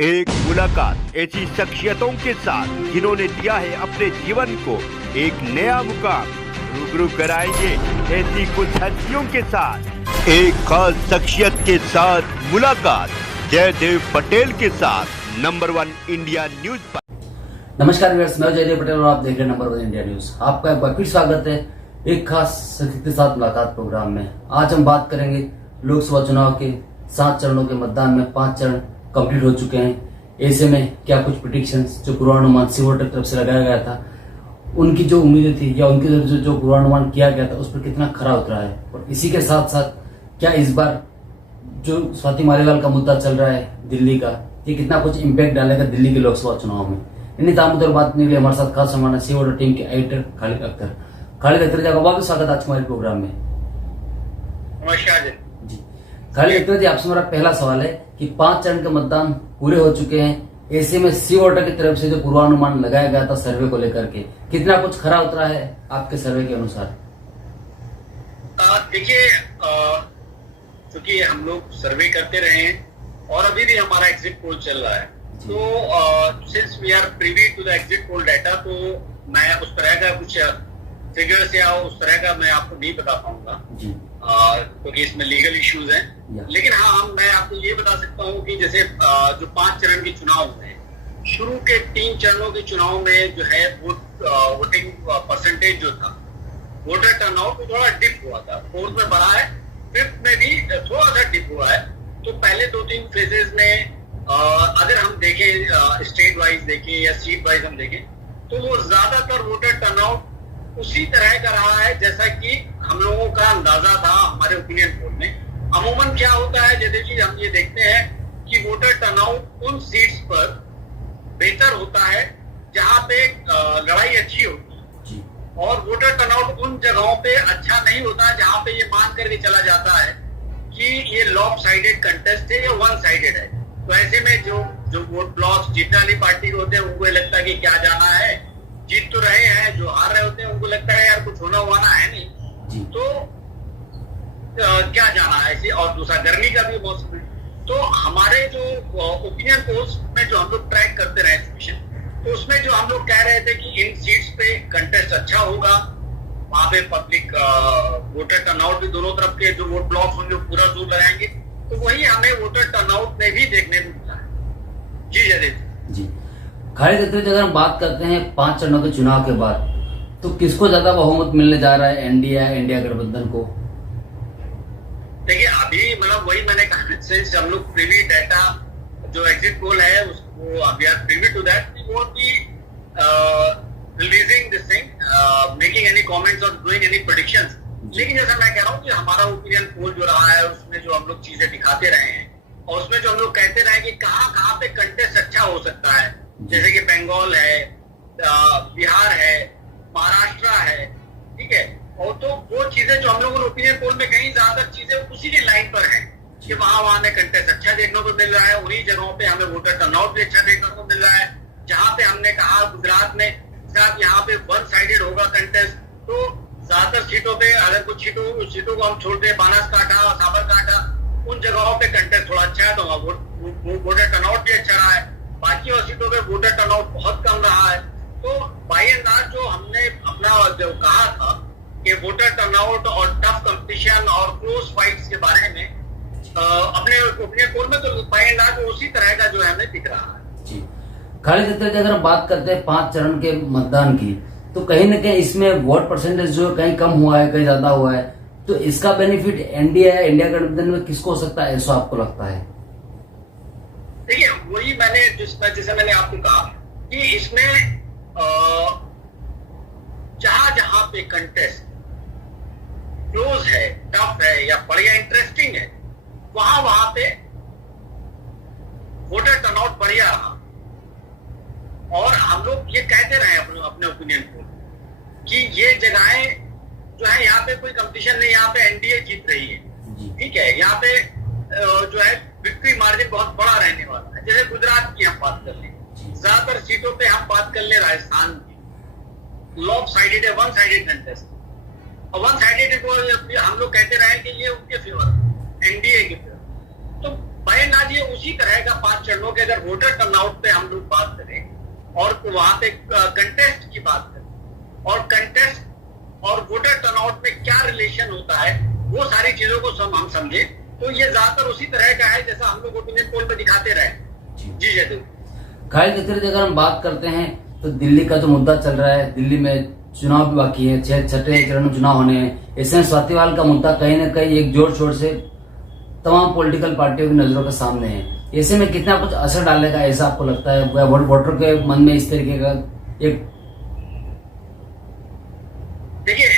एक मुलाकात ऐसी शख्सियतों के साथ जिन्होंने दिया है अपने जीवन को एक नया मुकाम। रूबरू कराएंगे ऐसी कुछ हस्तियों के साथ एक खास शख्सियत के साथ मुलाकात। जयदेव पटेल के साथ नंबर 1 इंडिया न्यूज पर। नमस्कार व्यूअर्स, मैं जयदेव पटेल और आप देख रहे हैं नंबर 1 इंडिया न्यूज। आपका एक बार फिर स्वागत है एक खास शख्सियत के साथ मुलाकात प्रोग्राम में। आज हम बात करेंगे लोकसभा चुनाव के 7 चरणों के मतदान में 5 चरण कंप्लीट हो चुके हैं। ऐसे में क्या कुछ प्रेडिक्शंस जो पूर्वानुमान सी वोटर की तरफ से लगाया गया था, उनकी जो उम्मीदें थी या उनकी तरफ से जो पूर्वानुमान किया गया था उस पर कितना खरा उतरा है, और इसी के साथ साथ क्या इस बार जो स्वाति मालीवाल का मुद्दा चल रहा है दिल्ली का, ये कितना कुछ इम्पैक्ट डालेगा दिल्ली के लोकसभा चुनाव में। इन्हीं तमाम मुद्दों पर बात करने के लिए हमारे साथ खास मेहमान है सी वोटर टीम के एडिटर खालिद अख्तर। खालिद अख्तर जी का वापस स्वागत आज हमारे प्रोग्राम में। नमस्कार जी खालिद अख्तर जी, आपसे मेरा पहला सवाल है कि 5 चरण के मतदान पूरे हो चुके हैं, ऐसे में सी वोटर की तरफ से जो पूर्वानुमान लगाया गया था सर्वे को लेकर के, कितना कुछ खरा उतरा है आपके सर्वे के अनुसार? देखिए, क्योंकि हम लोग सर्वे करते रहे हैं और अभी भी हमारा एग्जिट पोल चल रहा है, तो since we are privy to the exit poll data, तो मैं उस तरह का कुछ फिगर्स या उस तरह का मैं आपको नहीं बता पाऊंगा क्योंकि इसमें लीगल इश्यूज हैं। लेकिन हाँ, मैं आपको ये बता सकता हूँ कि जैसे जो 5 चरण के चुनाव में, शुरू के 3 चरणों के चुनाव में जो है वोटिंग परसेंटेज जो था, वोटर टर्नआउट में थोड़ा डिप हुआ था। 4th में बढ़ा है, 5th में भी थोड़ा सा डिप हुआ है। तो पहले 2-3 फेजेस में अगर हम देखें, स्टेट वाइज देखें या सीट वाइज हम देखें, तो वो ज्यादातर वोटर टर्नआउट उसी तरह का रहा है जैसा कि हम लोगों का अंदाजा था हमारे ओपिनियन पोल में। अमूमन क्या होता है जयदेव जी, हम ये देखते हैं कि वोटर टर्नआउट उन सीट्स पर बेहतर होता है जहां पे लड़ाई अच्छी होती है, और वोटर टर्नआउट उन जगहों पे अच्छा नहीं होता है जहां पे ये मान करके चला जाता है कि ये लॉप साइडेड कंटेस्ट है या 1 साइडेड है। तो ऐसे में जो वोट ब्लॉक्स जीतने वाली पार्टी होते हैं उनको लगता है कि क्या जाना है, जीत तो रहे हैं, जो हार रहे होते हैं उनको लगता है यार कुछ होना है नहीं, तो क्या जाना है ऐसे। और दूसरा गर्मी का भी मौसम है, तो हमारे जो ओपिनियन पोल्स में जो हम लोग ट्रैक करते रहे सिचुएशन, तो उसमें जो हम लोग कह रहे थे कि इन सीट्स पे कंटेस्ट अच्छा होगा, वहां पे पब्लिक वोटर टर्नआउट भी दोनों तरफ के जो वोट ब्लॉक्स होंगे पूरा जोर लगाएंगे, तो वही हमें वोटर टर्नआउट में भी देखने को मिला है। जी जयदेव जी। खालिद अख्तर जी, अगर हम बात करते हैं 5 चरणों के चुनाव के बाद, तो किसको ज्यादा बहुमत मिलने जा रहा है, एनडीए या इंडिया गठबंधन को? देखिए, अभी मतलब वही मैंने कहा, सिंस हम लोग प्रीवी डाटा जो एग्जिट पोल है उसको we are privy to that, we won't be releasing this thing, making any comments और डूइंग एनी प्रेडिक्शंस। लेकिन जैसा मैं कह रहा हूँ कि हमारा ओपिनियन पोल जो रहा है उसमें जो हम लोग चीजें दिखाते रहे हैं, और उसमें जो हम लोग कहते रहे कि कहाँ पे कंटेस्ट अच्छा हो सकता है, जैसे कि बंगाल है, बिहार है, महाराष्ट्र है, ठीक है। और तो वो चीजें जो हम लोगों ने ओपिनियन पोल में कहीं ज्यादातर चीजें उसी की लाइन पर हैं कि वहां हमें कंटेस्ट अच्छा देखने को मिल रहा है, उन्हीं जगहों पे हमें वोटर टर्नआउट भी अच्छा देखने को मिल रहा है। जहां पे हमने कहा गुजरात में साहब यहाँ पे 1 साइडेड होगा कंटेस्ट, तो ज्यादातर सीटों पे, अगर कुछ सीटों को हम छोड़ दें, बनासकांठा और साबरकांठा, उन जगहों पे कंटेस्ट थोड़ा अच्छा है, तो वोटर टर्नआउट भी अच्छा रहा है। बाकी और सीटों पे वोटर टर्नआउट बहुत कम रहा है। तो बाई एंड लार्ज जो हमने अपना जो कहा था कि वोटर टर्नआउट और टफ कंपटीशन और क्लोज फाइट्स के बारे में अपने ओपिनियन पोल में, तो बाई एंड लार्ज उसी तरह का जो है हमें दिख रहा है। जी खालिद अख्तर जी, अगर हम बात करते हैं 5 चरण के मतदान की, तो कहीं ना कहीं इसमें वोट परसेंटेज जो कहीं कम हुआ है कहीं ज्यादा हुआ है, तो इसका बेनिफिट एनडीए या इंडिया गठबंधन में किसको हो सकता है, ऐसा आपको लगता है? देखिए, वही मैंने जैसे मैंने आपको कहा कि इसमें जहां पे कंटेस्ट क्लोज है, टफ है या बढ़िया इंटरेस्टिंग है, वहां पे वोटर टर्नआउट बढ़िया रहा। और हम लोग ये कहते रहे अपने ओपिनियन को कि ये जगहें जो है यहाँ पे कोई कंपटीशन नहीं, यहाँ पे एनडीए जीत रही है, ठीक है। यहाँ पे जो है विक्ट्री मार्जिन बहुत बड़ा रहने वाला है। जैसे गुजरात की हम बात कर लें, ज्यादातर सीटों पे हम बात कर ले राजस्थान की, लॉप साइडेड है, 1 साइडेड कंटेस्ट, और 1 साइडेड को हम लोग कहते रहे कि ये उनके फेवर, एनडीए के फेवर। तो बयानबाजी उसी तरह का 5 चरणों के अगर वोटर टर्नआउट पे हम लोग बात करें और वहां पे कंटेस्ट की बात करें और कंटेस्ट और वोटर टर्नआउट में क्या रिलेशन होता है, वो सारी चीजों को हम समझे तो ये ज्यादातर उसी तरह का है जैसा हम लोग ओपिनियन पोल में दिखाते रहे। जी जयदेव। खालिद अख्तर जी, अगर हम बात करते हैं तो दिल्ली का जो मुद्दा चल रहा है, दिल्ली में चुनाव भी बाकी है, 6 चरण में चुनाव होने हैं। इसमें स्वातिवाल का मुद्दा कहीं न कहीं एक जोर शोर से तमाम पॉलिटिकल पार्टियों की नजरों के सामने है। ऐसे में कितना कुछ असर डालेगा ऐसा आपको लगता है वोटर के मन में इस तरीके का एक? देखिए,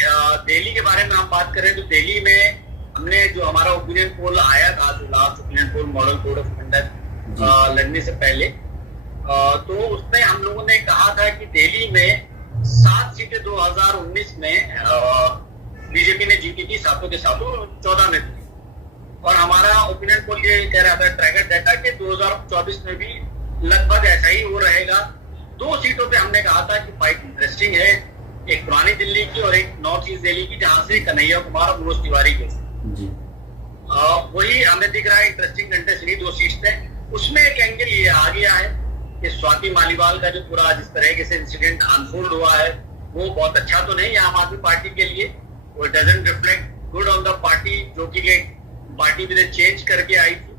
दिल्ली के बारे में हम बात करें तो दिल्ली में हमने जो हमारा ओपिनियन पोल आया था, जो last opinion poll model code of conduct लगने से पहले, तो उसमें हम लोगों ने कहा था कि दिल्ली में 7 सीटें 2019 में बीजेपी ने जीती थी, 7 के 7 14 में थी। और हमारा ओपिनियन पोल ये कह रहा था ट्रैकर डाटा के 2024 में भी लगभग ऐसा ही हो रहेगा। 2 सीटों पे हमने कहा था कि फाइट इंटरेस्टिंग है, एक पुरानी दिल्ली की और एक नॉर्थ ईस्ट दिल्ली की, जहां से कन्हैया कुमार और मनोज तिवारी के वही हमें दिख रहा है इंटरेस्टिंग कंटेस्ट इन्हीं 2 सीट्स पे। उसमें एक एंगल ये आ गया है कि स्वाति मालीवाल का जो पूरा जिस तरह से इंसिडेंट अनफोल्ड हुआ है वो बहुत अच्छा तो नहीं है आम आदमी पार्टी के लिए, वो doesn't reflect good on the party, जो कि पार्टी भी चेंज करके आई थी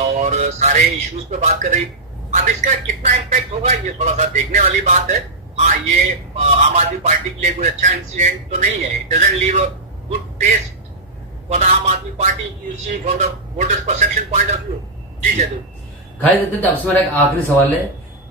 और सारे इश्यूज पे बात कर रही थी। अब इसका कितना इम्पैक्ट होगा ये थोड़ा सा देखने वाली बात है। हाँ, ये आम आदमी पार्टी के लिए कोई अच्छा इंसिडेंट तो नहीं है, it doesn't leave a good taste for the Aam Aadmi Party, you see from the voters perception point of view. जी जयदेव। खालिद अख्तर, आपसे मेरा एक आखिरी सवाल है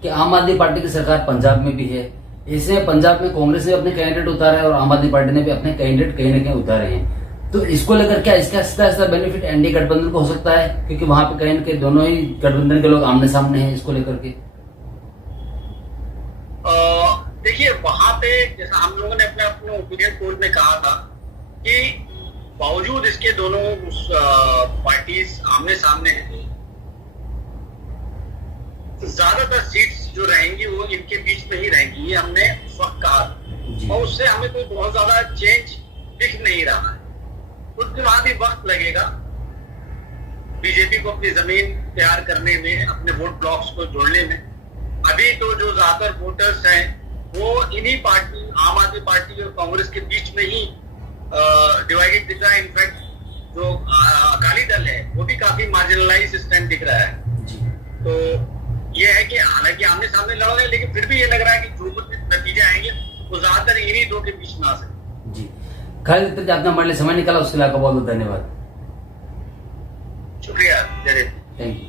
कि आम आदमी पार्टी की सरकार पंजाब में भी है, इससे पंजाब में कांग्रेस ने अपने कैंडिडेट उतारे और आम आदमी पार्टी ने भी अपने कैंडिडेट कहीं न कहीं उतारे हैं, तो इसको लेकर क्या इसका सीधा बेनिफिट एनडीए गठबंधन को हो सकता है, क्योंकि वहां पे कहीं न कहीं दोनों ही गठबंधन के लोग आमने सामने हैं इसको लेकर के? देखिए, वहां पे जैसा हम लोगों ने अपने ओपिनियन पोल में कहा था कि बावजूद इसके दोनों पार्टीज आमने सामने हैं, ज्यादातर सीट्स जो रहेंगी वो इनके बीच में ही रहेंगी, ये हमने उस वक्त कहा और उससे हमें कोई बहुत ज्यादा चेंज दिख नहीं रहा है। उसके बाद भी वक्त लगेगा बीजेपी को अपनी जमीन तैयार करने में, अपने वोट ब्लॉक्स को जोड़ने में। अभी तो जो ज्यादातर वोटर्स हैं वो इन्हीं पार्टी, आम आदमी पार्टी और कांग्रेस के बीच में ही डिवाइडेड दिख रहा है। इनफैक्ट जो अकाली दल है वो भी काफी मार्जिनलाइज इस टाइम दिख रहा है। तो ये है कि हालांकि आमने सामने लड़ रहे हैं, लेकिन फिर भी ये लग रहा है कि जो कुछ नतीजे आएंगे वो ज्यादातर इन्हीं 2 के बीच में आ सकते। जी, खालिद अख्तर जी, आपने हमारे लिए समय निकाला उसके लिए आपका बहुत बहुत धन्यवाद। शुक्रिया जय। Thank you.